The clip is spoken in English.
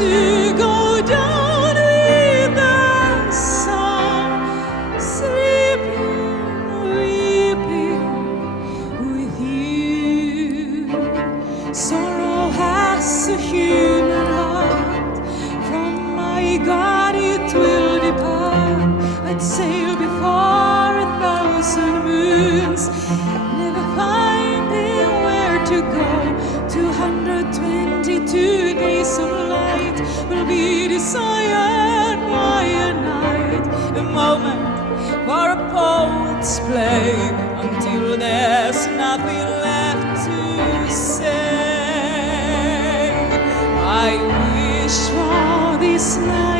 to go down with the sun, sleeping, weeping with you. Sorrow has a human heart, from my God it will depart. I'd sail before 1,000 moons, never finding where to go. 222 days of light will be desired by a night, a moment for a poet's play, until there's nothing left to say. I wish for this night